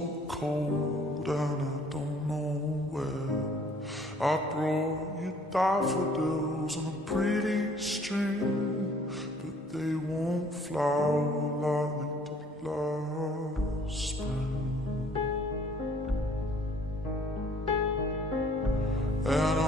so cold and I don't know where. I brought you daffodils on a pretty string, but they won't flower like they did last spring. And